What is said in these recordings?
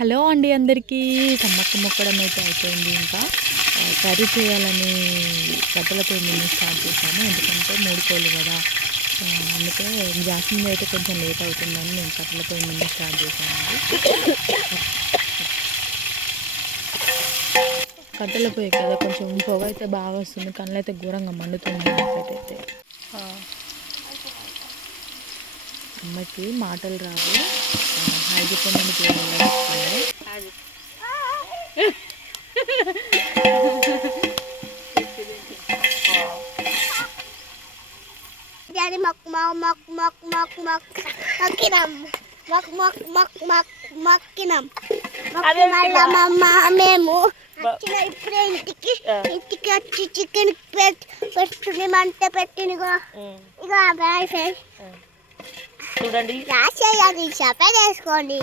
Hello అండి అందరికీ. సమ్మక్క మొక్కడం అయితే అయిపోయింది. ఇంకా కర్రీ చేయాలని కట్టెల పొయ్యి మీద స్టార్ట్ చేశాను. ఎందుకంటే 3 కోళ్ళు కదా, అందుకే గ్యాస్ మీద అయితే కొంచెం లేట్ అవుతుందని నేను కట్టెల పొయ్యి మీద స్టార్ట్ చేశానండి. కట్టెల పొయ్యి కదా, కొంచెం పొగ అయితే బాగా వస్తుంది, కళ్ళు అయితే ఘోరంగా మండుతుంది. నాకైతే అమ్మకి మాటలు రావు, హాయ్ చెప్పమని పేరు. Jadi makinam మళ్ళా మేము వచ్చిన ఇప్పుడే ఇంటికి వచ్చి చికెన్ పెట్టుకుని మంట పెట్టిన ఇక బాయ్ ఫ్రెండ్స్. చూడండి, రాసేయాలి, సపరేట్ చేసుకోండి.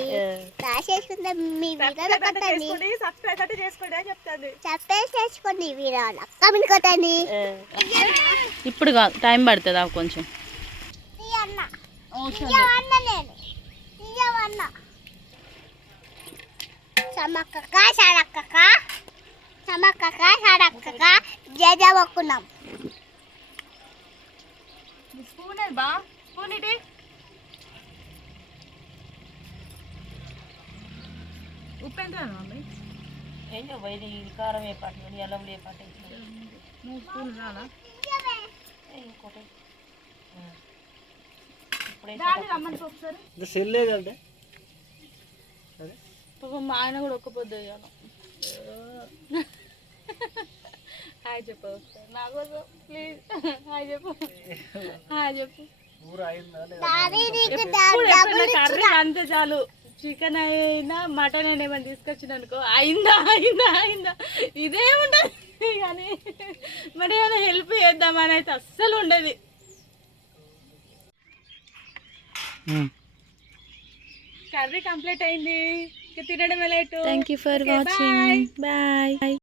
రాసేసుకుంటే మీ వీడియోలో కొట్టండి, సబ్స్క్రైబ్ చేసుకోండి, సపరేట్ చేసుకోండి, వీడియోలో కమెంట్ కొట్టండి. ఇప్పుడు టైం పడుతుందా కొంచెం? సమక్క సాడక్క సమక్క సాడక్క జజవక్కున్నాం. ఉప్పు ఎంత మమ్మీ? ఏంటో ఇది కారం ఏ పాట, అల్లం ఏ పాట, 3 స్పూన్లు రాలా? ఇంకోటి ఒకసారి మా ఆయన కూడా ఒక్క పొద్దు వేయాలి. హాయ్ చెప్పు ఒకసారి నా కోసం ప్లీజ్. హాయ్ చెప్పు, హాయ్ చెప్పు. కర్రీ అంతే చాలు. చికెన్ అయినా మటన్ అయినా ఏమైనా తీసుకొచ్చిన అనుకో, అయిందా అయిందా అయిందా ఇదే ఉండదు. కానీ మరి ఏమైనా హెల్ప్ చేద్దామని అయితే అస్సలు ఉండదు. కర్రీ కంప్లీట్ అయింది, తినడమే late. Thank you for watching. Bye.